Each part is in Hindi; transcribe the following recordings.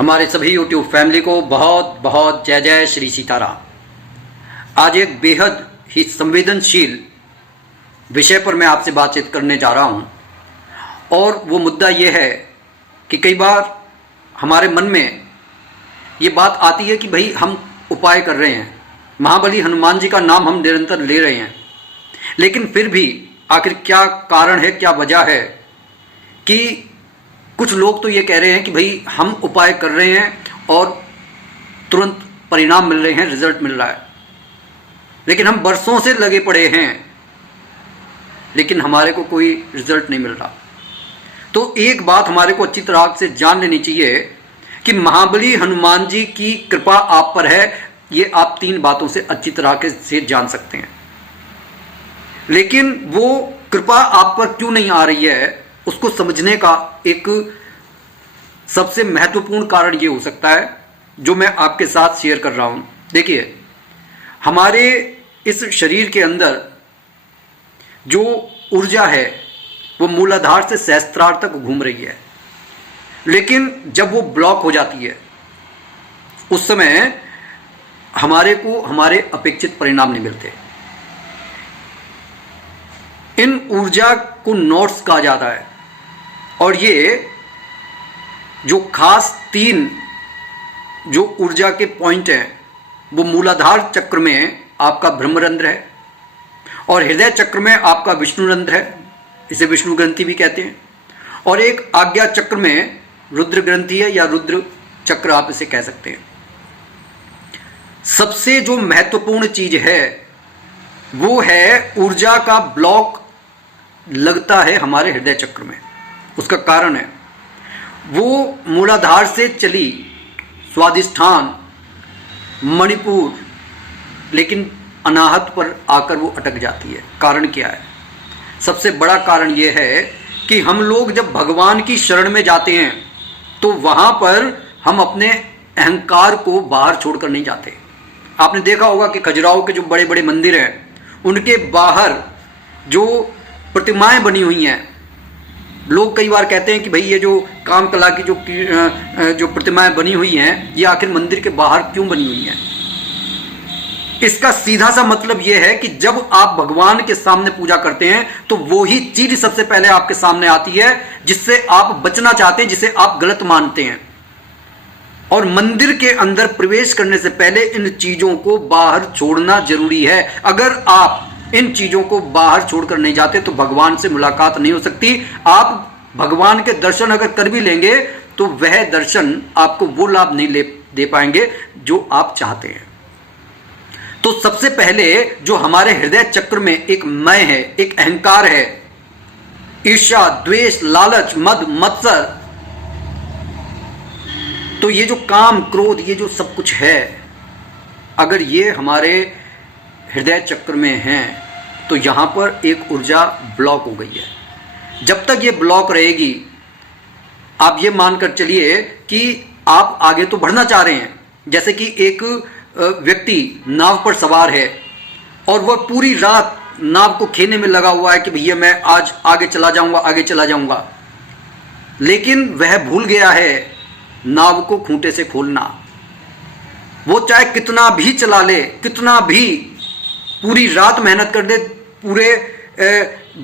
हमारे सभी YouTube फैमिली को बहुत बहुत जय जय श्री सीताराम। आज एक बेहद ही संवेदनशील विषय पर मैं आपसे बातचीत करने जा रहा हूं और वो मुद्दा ये है कि कई बार हमारे मन में ये बात आती है कि भाई हम उपाय कर रहे हैं, महाबली हनुमान जी का नाम हम निरंतर ले रहे हैं, लेकिन फिर भी आखिर क्या कारण है, क्या वजह है कि कुछ लोग तो ये कह रहे हैं कि भाई हम उपाय कर रहे हैं और तुरंत परिणाम मिल रहे हैं, रिजल्ट मिल रहा है, लेकिन हम बरसों से लगे पड़े हैं लेकिन हमारे को कोई रिजल्ट नहीं मिल रहा। तो एक बात हमारे को अच्छी तरह से जान लेनी चाहिए कि महाबली हनुमान जी की कृपा आप पर है, ये आप 3 बातों से अच्छी तरह से जान सकते हैं। लेकिन वो कृपा आप पर क्यों नहीं आ रही है, उसको समझने का एक सबसे महत्वपूर्ण कारण ये हो सकता है जो मैं आपके साथ शेयर कर रहा हूं। देखिए, हमारे इस शरीर के अंदर जो ऊर्जा है वो मूलाधार से सहस्त्रार तक घूम रही है, लेकिन जब वो ब्लॉक हो जाती है उस समय हमारे को हमारे अपेक्षित परिणाम नहीं मिलते। इन ऊर्जा को नोड्स कहा जाता है और ये जो खास 3 जो ऊर्जा के पॉइंट हैं वो मूलाधार चक्र में आपका ब्रह्मरंध्र है और हृदय चक्र में आपका विष्णुरंध्र है, इसे विष्णु ग्रंथि भी कहते हैं, और एक आज्ञा चक्र में रुद्र ग्रंथि है या रुद्र चक्र आप इसे कह सकते हैं। सबसे जो महत्वपूर्ण चीज है वो है ऊर्जा का ब्लॉक लगता है हमारे हृदय चक्र में। उसका कारण है वो मूलाधार से चली स्वादिष्ठान, मणिपुर, लेकिन अनाहत पर आकर वो अटक जाती है। कारण क्या है? सबसे बड़ा कारण ये है कि हम लोग जब भगवान की शरण में जाते हैं तो वहां पर हम अपने अहंकार को बाहर छोड़कर नहीं जाते। आपने देखा होगा कि खजुराहो के जो बड़े बड़े मंदिर हैं उनके बाहर जो प्रतिमाएं बनी हुई हैं, लोग कई बार कहते हैं कि भाई ये जो काम कला की जो प्रतिमाएं बनी हुई हैं ये आखिर मंदिर के बाहर क्यों बनी हुई हैं? इसका सीधा सा मतलब यह है कि जब आप भगवान के सामने पूजा करते हैं तो वो ही चीज सबसे पहले आपके सामने आती है जिससे आप बचना चाहते हैं, जिसे आप गलत मानते हैं। और मंदिर के अंदर प्रवेश करने से पहले इन चीजों को बाहर छोड़ना जरूरी है। अगर आप इन चीजों को बाहर छोड़कर नहीं जाते तो भगवान से मुलाकात नहीं हो सकती। आप भगवान के दर्शन अगर कर भी लेंगे तो वह दर्शन आपको वो लाभ नहीं दे पाएंगे जो आप चाहते हैं। तो सबसे पहले जो हमारे हृदय चक्र में एक मैं है, एक अहंकार है, ईर्ष्या, द्वेष, लालच, मद, मत्सर, तो ये जो काम, क्रोध, ये जो सब कुछ है, अगर ये हमारे हृदय चक्र में है तो यहां पर एक ऊर्जा ब्लॉक हो गई है। जब तक ये ब्लॉक रहेगी, आप ये मानकर चलिए कि आप आगे तो बढ़ना चाह रहे हैं। जैसे कि एक व्यक्ति नाव पर सवार है और वह पूरी रात नाव को खेने में लगा हुआ है कि भैया मैं आज आगे चला जाऊंगा, आगे चला जाऊंगा, लेकिन वह भूल गया है नाव को खूंटे से खोलना। वो चाहे कितना भी चला ले, कितना भी पूरी रात मेहनत कर दे, पूरे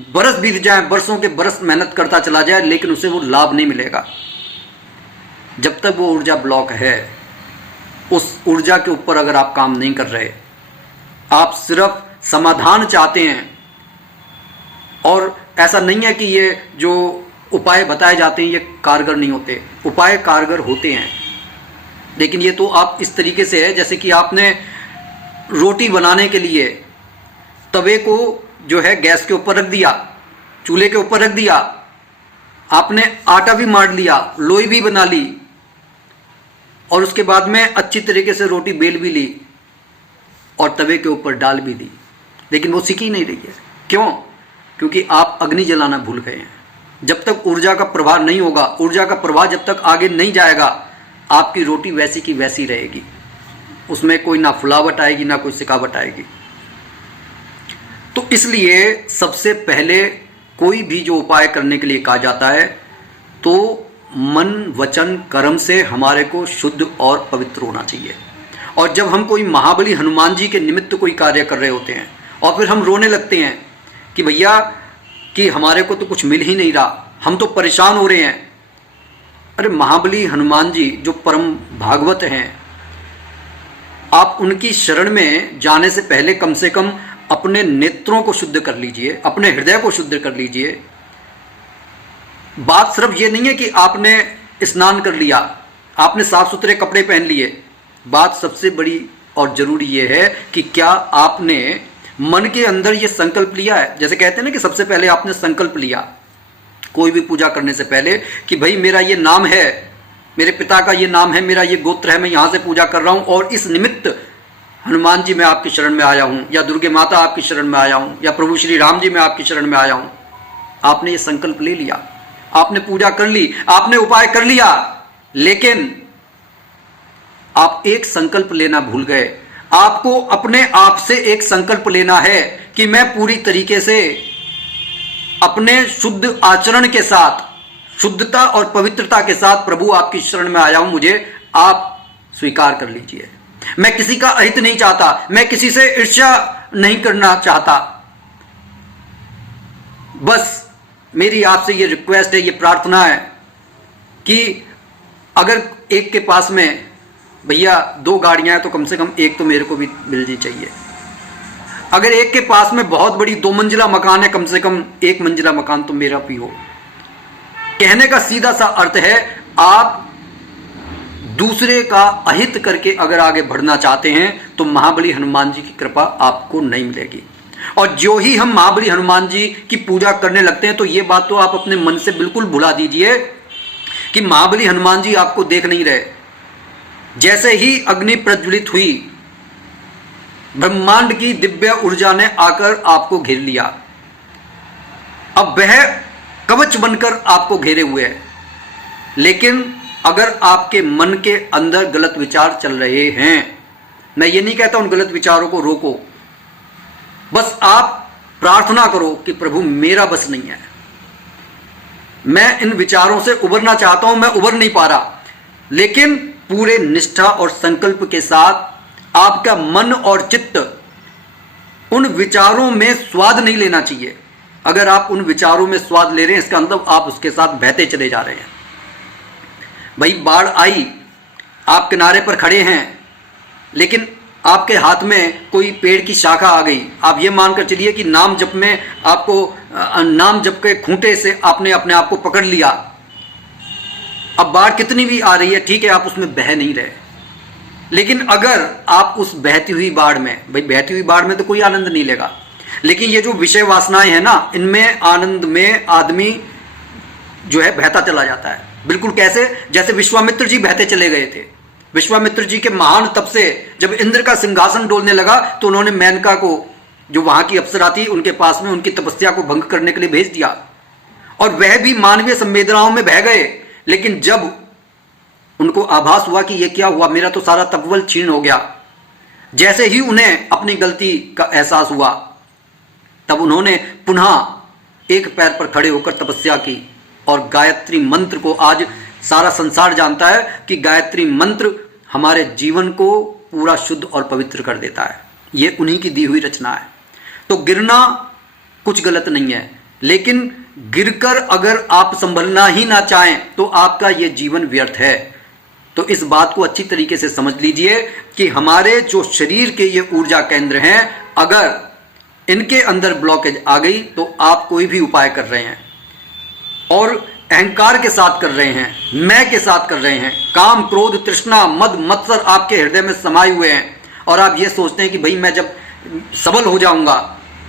बरस बीत जाए, बरसों के बरस मेहनत करता चला जाए, लेकिन उसे वो लाभ नहीं मिलेगा जब तक वो ऊर्जा ब्लॉक है। उस ऊर्जा के ऊपर अगर आप काम नहीं कर रहे, आप सिर्फ समाधान चाहते हैं, और ऐसा नहीं है कि ये जो उपाय बताए जाते हैं ये कारगर नहीं होते, उपाय कारगर होते हैं, लेकिन ये तो आप इस तरीके से है जैसे कि आपने रोटी बनाने के लिए तवे को जो है गैस के ऊपर रख दिया, चूल्हे के ऊपर रख दिया, आपने आटा भी मार लिया, लोई भी बना ली, और उसके बाद में अच्छी तरीके से रोटी बेल भी ली और तवे के ऊपर डाल भी दी, लेकिन वो सिक ही नहीं रही है। क्यों? क्योंकि आप अग्नि जलाना भूल गए हैं। जब तक ऊर्जा का प्रवाह नहीं होगा, ऊर्जा का प्रवाह जब तक आगे नहीं जाएगा, आपकी रोटी वैसी की वैसी रहेगी, उसमें कोई ना फुलावट आएगी ना कोई सिकावट आएगी। तो इसलिए सबसे पहले कोई भी जो उपाय करने के लिए कहा जाता है तो मन वचन कर्म से हमारे को शुद्ध और पवित्र होना चाहिए। और जब हम कोई महाबली हनुमान जी के निमित्त कोई कार्य कर रहे होते हैं और फिर हम रोने लगते हैं कि भैया कि हमारे को तो कुछ मिल ही नहीं रहा, हम तो परेशान हो रहे हैं। अरे महाबली हनुमान जी जो परम भागवत हैं, आप उनकी शरण में जाने से पहले कम से कम अपने नेत्रों को शुद्ध कर लीजिए, अपने हृदय को शुद्ध कर लीजिए। बात सिर्फ ये नहीं है कि आपने स्नान कर लिया, आपने साफ सुथरे कपड़े पहन लिए। बात सबसे बड़ी और जरूरी ये है कि क्या आपने मन के अंदर ये संकल्प लिया है। जैसे कहते हैं ना कि सबसे पहले आपने संकल्प लिया कोई भी पूजा करने से पहले कि भाई मेरा ये नाम है, मेरे पिता का ये नाम है, मेरा ये गोत्र है, मैं यहाँ से पूजा कर रहा हूँ और इस निमित्त हनुमान जी मैं आपकी शरण में आया हूँ, या दुर्गे माता आपकी शरण में आया हूँ, या प्रभु श्री राम जी मैं आपकी शरण में आया हूँ। आपने ये संकल्प ले लिया, आपने पूजा कर ली, आपने उपाय कर लिया, लेकिन आप एक संकल्प लेना भूल गए। आपको अपने आप से एक संकल्प लेना है कि मैं पूरी तरीके से अपने शुद्ध आचरण के साथ, शुद्धता और पवित्रता के साथ प्रभु आपकी शरण में आया हूं, मुझे आप स्वीकार कर लीजिए। मैं किसी का अहित नहीं चाहता, मैं किसी से ईर्ष्या नहीं करना चाहता। बस मेरी आपसे ये रिक्वेस्ट है, ये प्रार्थना है कि अगर एक के पास में भैया 2 गाड़ियां हैं तो कम से कम एक तो मेरे को भी मिलनी चाहिए। अगर एक के पास में बहुत बड़ी 2 मंजिला मकान है, कम से कम 1 मंजिला मकान तो मेरा भी हो। कहने का सीधा सा अर्थ है, आप दूसरे का अहित करके अगर आगे बढ़ना चाहते हैं तो महाबली हनुमान जी की कृपा आपको नहीं मिलेगी। और जो ही हम महाबली हनुमान जी की पूजा करने लगते हैं तो ये बात तो आप अपने मन से बिल्कुल भुला दीजिए कि महाबली हनुमान जी आपको देख नहीं रहे। जैसे ही अग्नि प्रज्वलित हुई, ब्रह्मांड की दिव्य ऊर्जा ने आकर आपको घेर लिया। अब वह कवच बनकर आपको घेरे हुए है। लेकिन अगर आपके मन के अंदर गलत विचार चल रहे हैं, मैं ये नहीं कहता उन गलत विचारों को रोको, बस आप प्रार्थना करो कि प्रभु मेरा बस नहीं है, मैं इन विचारों से उबरना चाहता हूं, मैं उबर नहीं पा रहा। लेकिन पूरे निष्ठा और संकल्प के साथ आपका मन और चित्त उन विचारों में स्वाद नहीं लेना चाहिए। अगर आप उन विचारों में स्वाद ले रहे हैं, इसका मतलब आप उसके साथ बहते चले जा रहे हैं। भाई बाढ़ आई, आप किनारे पर खड़े हैं, लेकिन आपके हाथ में कोई पेड़ की शाखा आ गई। आप ये मानकर चलिए कि नाम जप में आपको नाम जप के खूंटे से आपने अपने आप को पकड़ लिया। अब बाढ़ कितनी भी आ रही है, ठीक है, आप उसमें बह नहीं रहे। लेकिन अगर आप उस बहती हुई बाढ़ में, भाई बहती हुई बाढ़ में तो कोई आनंद नहीं लेगा, लेकिन ये जो विषय वासनाएं हैं ना, इनमें आनंद में आदमी जो है बहता चला जाता है। बिल्कुल कैसे, जैसे विश्वामित्र जी बहते चले गए थे। विश्वामित्र जी के महान तप से जब इंद्र का सिंहासन डोलने लगा तो उन्होंने मेनका को, जो वहां की अप्सरा थी, उनके पास में उनकी तपस्या को भंग करने के लिए भेज दिया और वह भी मानवीय संवेदनाओं में बह गए। लेकिन जब उनको आभास हुआ कि यह क्या हुआ, मेरा तो सारा तपबल क्षीण हो गया, जैसे ही उन्हें अपनी गलती का एहसास हुआ, तब उन्होंने पुनः एक पैर पर खड़े होकर तपस्या की और गायत्री मंत्र को, आज सारा संसार जानता है कि गायत्री मंत्र हमारे जीवन को पूरा शुद्ध और पवित्र कर देता है। ये उन्हीं की दी हुई रचना है। तो गिरना कुछ गलत नहीं है, लेकिन गिरकर अगर आप संभलना ही ना चाहें तो आपका ये जीवन व्यर्थ है। तो इस बात को अच्छी तरीके से समझ लीजिए कि हमारे जो शरीर के ये ऊर्जा केंद्र हैं, अगर इनके अंदर ब्लॉकेज आ गई तो आप कोई भी उपाय कर रहे हैं और अहंकार के साथ कर रहे हैं, मैं के साथ कर रहे हैं, काम क्रोध तृष्णा मद मत्सर आपके हृदय में समाये हुए हैं और आप ये सोचते हैं कि भाई मैं जब सबल हो जाऊंगा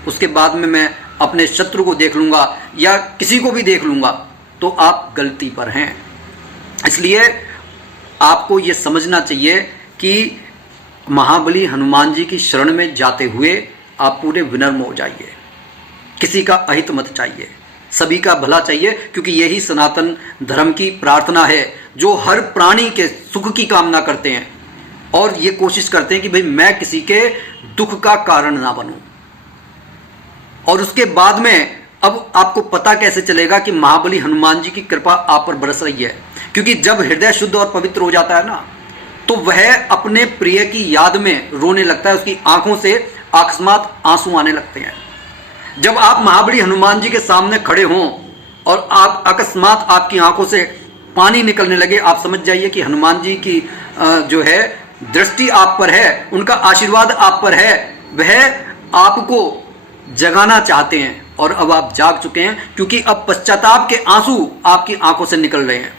उसके बाद में मैं अपने शत्रु को देख लूंगा या किसी को भी देख लूंगा, तो आप गलती पर हैं। इसलिए आपको ये समझना चाहिए कि महाबली हनुमान जी की शरण में जाते हुए आप पूरे विनम्र हो जाइए। किसी का अहित मत चाहिए, सभी का भला चाहिए, क्योंकि यही सनातन धर्म की प्रार्थना है, जो हर प्राणी के सुख की कामना करते हैं और ये कोशिश करते हैं कि भाई मैं किसी के दुख का कारण ना बनूं। और उसके बाद में अब आपको पता कैसे चलेगा कि महाबली हनुमान जी की कृपा आप पर बरस रही है? क्योंकि जब हृदय शुद्ध और पवित्र हो जाता है ना, तो वह अपने प्रिय की याद में रोने लगता है, उसकी आंखों से अकस्मात आंसू आने लगते हैं। जब आप महाबली हनुमान जी के सामने खड़े हों और आप अकस्मात आपकी आंखों से पानी निकलने लगे, आप समझ जाइए कि हनुमान जी की जो है दृष्टि आप पर है, उनका आशीर्वाद आप पर है, वह आपको जगाना चाहते हैं और अब आप जाग चुके हैं, क्योंकि अब पश्चाताप के आंसू आपकी आंखों से निकल रहे हैं।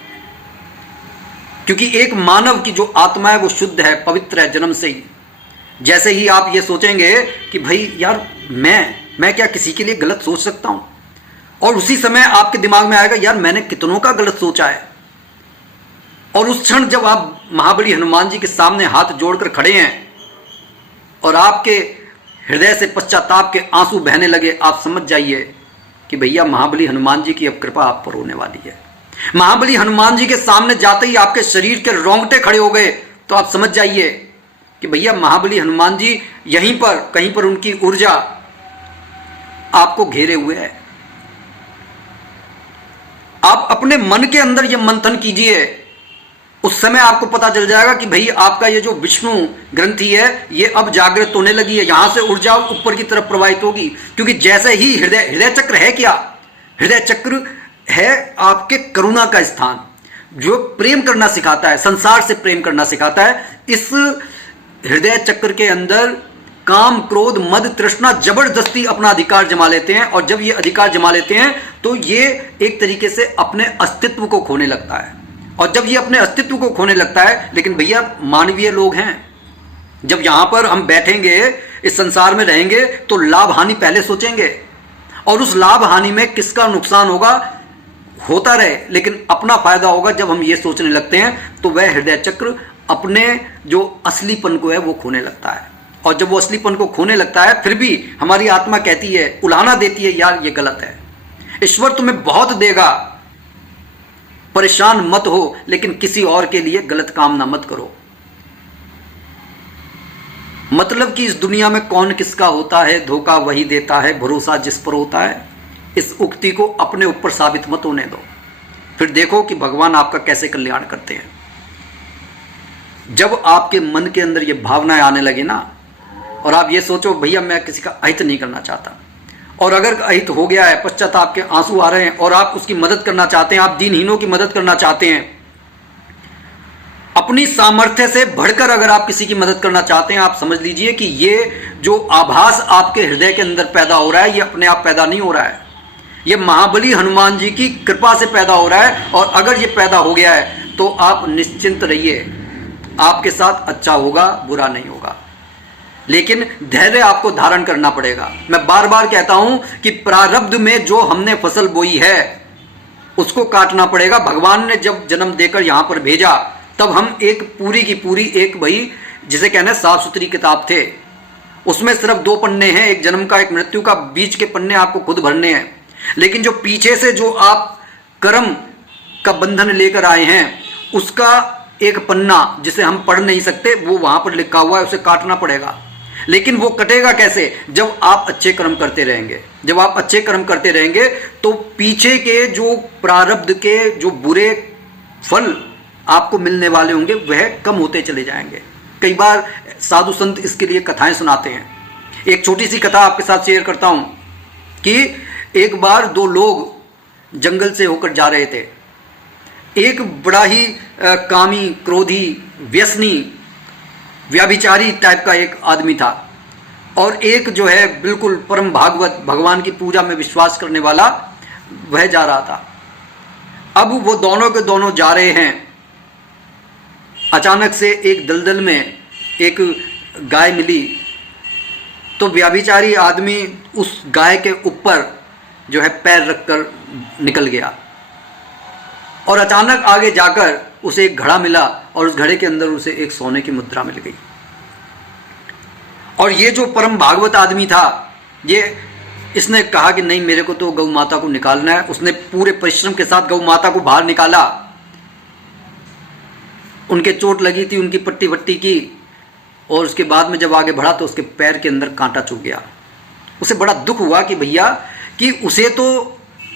क्योंकि एक मानव की जो आत्मा है वो शुद्ध है, पवित्र है जन्म से ही। जैसे ही आप ये सोचेंगे कि भाई यार मैं क्या किसी के लिए गलत सोच सकता हूं, और उसी समय आपके दिमाग में आएगा यार मैंने कितनों का गलत सोचा है, और उस क्षण जब आप महाबली हनुमान जी के सामने हाथ जोड़कर खड़े हैं और आपके हृदय से पश्चाताप के आंसू बहने लगे, आप समझ जाइए कि भैया महाबली हनुमान जी की अब कृपा आप पर होने वाली है। महाबली हनुमान जी के सामने जाते ही आपके शरीर के रोंगटे खड़े हो गए, तो आप समझ जाइए कि भैया महाबली हनुमान जी यहीं पर कहीं पर उनकी ऊर्जा आपको घेरे हुए है। आप अपने मन के अंदर यह मंथन कीजिए, उस समय आपको पता चल जाएगा कि भाई आपका ये जो विष्णु ग्रंथि है ये अब जागृत होने लगी है, यहां से ऊर्जा ऊपर की तरफ प्रवाहित होगी। क्योंकि जैसे ही हृदय चक्र है क्या? हृदय चक्र है आपके करुणा का स्थान, जो प्रेम करना सिखाता है, संसार से प्रेम करना सिखाता है। इस हृदय चक्र के अंदर काम, क्रोध, मद, तृष्णा जबरदस्ती अपना अधिकार जमा लेते हैं, और जब ये अधिकार जमा लेते हैं तो ये एक तरीके से अपने अस्तित्व को खोने लगता है। और जब ये अपने अस्तित्व को खोने लगता है, लेकिन भैया मानवीय लोग हैं, जब यहां पर हम बैठेंगे, इस संसार में रहेंगे, तो लाभ हानि पहले सोचेंगे, और उस लाभ हानि में किसका नुकसान होगा होता रहे, लेकिन अपना फायदा होगा जब हम ये सोचने लगते हैं, तो वह हृदय चक्र अपने जो असलीपन को है वो खोने लगता है। और जब वो असलीपन को खोने लगता है, फिर भी हमारी आत्मा कहती है, उलाहना देती है, यार ये गलत है, ईश्वर तुम्हें बहुत देगा, परेशान मत हो, लेकिन किसी और के लिए गलत काम ना मत करो। मतलब कि इस दुनिया में कौन किसका होता है, धोखा वही देता है, भरोसा जिस पर होता है। इस उक्ति को अपने ऊपर साबित मत होने दो, फिर देखो कि भगवान आपका कैसे कल्याण करते हैं। जब आपके मन के अंदर ये भावनाएं आने लगे ना, और आप ये सोचो भैया मैं किसी का अहित नहीं करना चाहता, और अगर अहित हो गया है, पश्चाताप के आंसू आ रहे हैं, और आप उसकी मदद करना चाहते हैं, आप दीनहीनों की मदद करना चाहते हैं, अपनी सामर्थ्य से बढ़कर अगर आप किसी की मदद करना चाहते हैं, आप समझ लीजिए कि ये जो आभास आपके हृदय के अंदर पैदा हो रहा है, ये अपने आप पैदा नहीं हो रहा है, ये महाबली हनुमान जी की कृपा से पैदा हो रहा है। और अगर ये पैदा हो गया है तो आप निश्चिंत रहिए, आपके साथ अच्छा होगा, बुरा नहीं होगा, लेकिन धैर्य आपको धारण करना पड़ेगा। मैं बार बार कहता हूं कि प्रारब्ध में जो हमने फसल बोई है उसको काटना पड़ेगा। भगवान ने जब जन्म देकर यहां पर भेजा, तब हम एक पूरी की पूरी एक वही जिसे कहना साफ सुथरी किताब थे, उसमें सिर्फ 2 पन्ने हैं, एक जन्म का एक मृत्यु का, बीच के पन्ने आपको खुद भरने हैं। लेकिन जो पीछे से जो आप कर्म का बंधन लेकर आए हैं, उसका एक पन्ना जिसे हम पढ़ नहीं सकते, वो वहां पर लिखा हुआ है, उसे काटना पड़ेगा। लेकिन वो कटेगा कैसे? जब आप अच्छे कर्म करते रहेंगे। जब आप अच्छे कर्म करते रहेंगे तो पीछे के जो प्रारब्ध के जो बुरे फल आपको मिलने वाले होंगे वह कम होते चले जाएंगे। कई बार साधु संत इसके लिए कथाएं सुनाते हैं। एक छोटी सी कथा आपके साथ शेयर करता हूं कि एक बार 2 लोग जंगल से होकर जा रहे थे। एक बड़ा ही कामी, क्रोधी, व्यसनी, व्याभिचारी टाइप का एक आदमी था, और एक जो है बिल्कुल परम भागवत, भगवान की पूजा में विश्वास करने वाला, वह जा रहा था। अब वो दोनों के दोनों जा रहे हैं। अचानक से एक दलदल में एक गाय मिली, तो व्याभिचारी आदमी उस गाय के ऊपर जो है पैर रखकर निकल गया, और अचानक आगे जाकर उसे एक घड़ा मिला, और उस घड़े के अंदर उसे एक सोने की मुद्रा मिल गई। और ये जो परम भागवत आदमी था, इसने कहा कि नहीं, मेरे को तो गौ माता को निकालना है। उसने पूरे परिश्रम के साथ गौ माता को बाहर निकाला। उनके चोट लगी थी, उनकी पट्टी वट्टी की, और उसके बाद में जब आगे बढ़ा तो उसके पैर के अंदर कांटा चुभ गया। उसे बड़ा दुख हुआ कि भैया कि उसे तो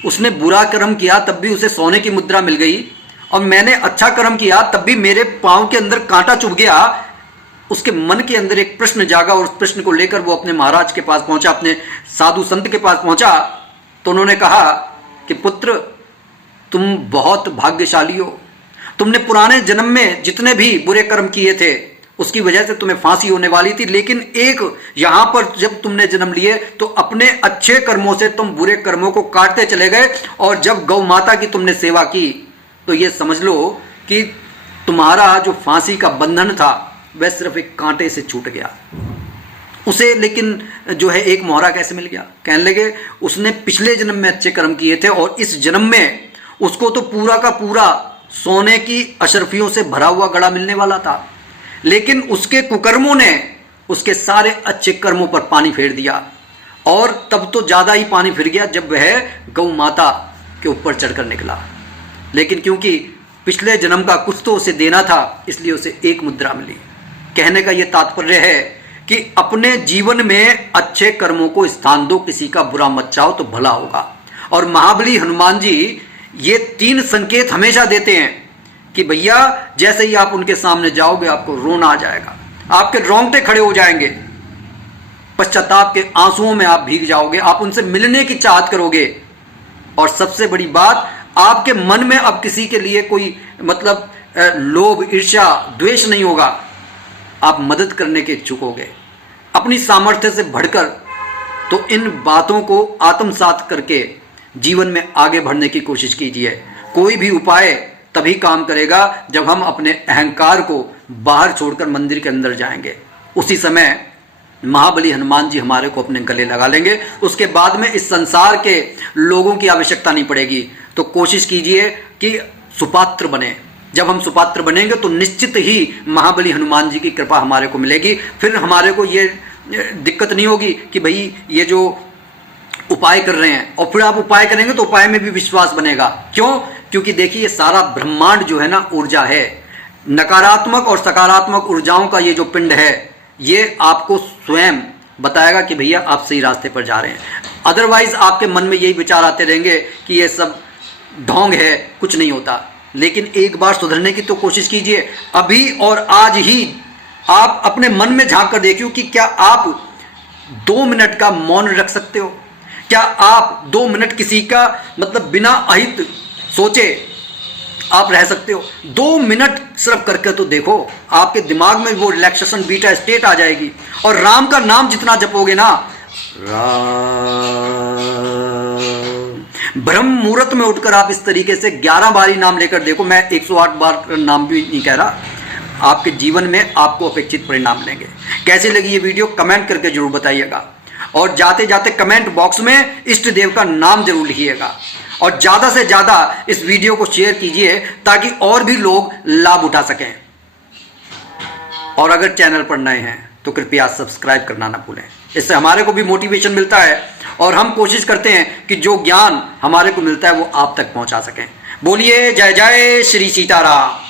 उसने बुरा कर्म किया, तब भी उसे सोने की मुद्रा मिल गई, और मैंने अच्छा कर्म किया तब भी मेरे पांव के अंदर कांटा चुभ गया। उसके मन के अंदर एक प्रश्न जागा और उस प्रश्न को लेकर वो अपने महाराज के पास पहुंचा, अपने साधु संत के पास पहुंचा। तो उन्होंने कहा कि पुत्र, तुम बहुत भाग्यशाली हो, तुमने पुराने जन्म में जितने भी बुरे कर्म किए थे उसकी वजह से तुम्हें फांसी होने वाली थी, लेकिन एक यहां पर जब तुमने जन्म लिए तो अपने अच्छे कर्मों से तुम बुरे कर्मों को काटते चले गए, और जब गौ माता की तुमने सेवा की तो ये समझ लो कि तुम्हारा जो फांसी का बंधन था वह सिर्फ एक कांटे से छूट गया। उसे लेकिन जो है एक मोहरा कैसे मिल गया? कहने लगे उसने पिछले जन्म में अच्छे कर्म किए थे और इस जन्म में उसको तो पूरा का पूरा सोने की अशरफियों से भरा हुआ घड़ा मिलने वाला था, लेकिन उसके कुकर्मों ने उसके सारे अच्छे कर्मों पर पानी फेर दिया। और तब तो ज्यादा ही पानी फिर गया जब वह गौ माता के ऊपर चढ़कर निकला। लेकिन क्योंकि पिछले जन्म का कुछ तो उसे देना था, इसलिए उसे एक मुद्रा मिली। कहने का यह तात्पर्य है कि अपने जीवन में अच्छे कर्मों को स्थान दो, किसी का बुरा मत चाहो तो भला होगा। और महाबली हनुमान जी ये 3 संकेत हमेशा देते हैं कि भैया जैसे ही आप उनके सामने जाओगे आपको रोना आ जाएगा, आपके रोंगटे खड़े हो जाएंगे, पश्चाताप के आंसुओं में आप भीग जाओगे, आप उनसे मिलने की चाहत करोगे। और सबसे बड़ी बात, आपके मन में अब किसी के लिए कोई मतलब लोभ, ईर्ष्या, द्वेष नहीं होगा। आप मदद करने के इच्छुक होगे अपनी सामर्थ्य से बढ़कर। तो इन बातों को आत्मसात करके जीवन में आगे बढ़ने की कोशिश कीजिए। कोई भी उपाय तभी काम करेगा जब हम अपने अहंकार को बाहर छोड़कर मंदिर के अंदर जाएंगे। उसी समय महाबली हनुमान जी हमारे को अपने गले लगा लेंगे। उसके बाद में इस संसार के लोगों की आवश्यकता नहीं पड़ेगी। तो कोशिश कीजिए कि सुपात्र बने। जब हम सुपात्र बनेंगे तो निश्चित ही महाबली हनुमान जी की कृपा हमारे को मिलेगी। फिर हमारे को ये दिक्कत नहीं होगी कि भाई ये जो उपाय कर रहे हैं, और फिर आप उपाय करेंगे तो उपाय में भी विश्वास बनेगा। क्यों? क्योंकि देखिए ये सारा ब्रह्मांड जो है ना ऊर्जा है। नकारात्मक और सकारात्मक ऊर्जाओं का ये जो पिंड है ये आपको स्वयं बताएगा कि भैया आप सही रास्ते पर जा रहे हैं। अदरवाइज आपके मन में यही विचार आते रहेंगे कि ये सब ढोंग है, कुछ नहीं होता। लेकिन एक बार सुधरने की तो कोशिश कीजिए। अभी और आज ही आप अपने मन में झांक कर देखिए कि क्या आप 2 मिनट का मौन रख सकते हो? क्या आप 2 मिनट किसी का मतलब बिना अहित सोचे आप रह सकते हो? 2 मिनट सिर्फ करके तो देखो, आपके दिमाग में वो रिलैक्सेशन बीटा स्टेट आ जाएगी। और राम का नाम जितना जपोगे ना, ब्रह्म मुहूर्त में उठकर आप इस तरीके से 11 बारी नाम लेकर देखो, मैं 108 बार नाम भी नहीं कह रहा, आपके जीवन में आपको अपेक्षित परिणाम मिलेंगे। कैसी लगी ये वीडियो कमेंट करके जरूर बताइएगा। और जाते जाते कमेंट बॉक्स में इष्ट देव का नाम जरूर लिखिएगा। और ज्यादा से ज्यादा इस वीडियो को शेयर कीजिए ताकि और भी लोग लाभ उठा सकें। और अगर चैनल पर नए हैं तो कृपया सब्सक्राइब करना ना भूलें। इससे हमारे को भी मोटिवेशन मिलता है और हम कोशिश करते हैं कि जो ज्ञान हमारे को मिलता है वो आप तक पहुंचा सकें। बोलिए जय जय श्री सीताराम।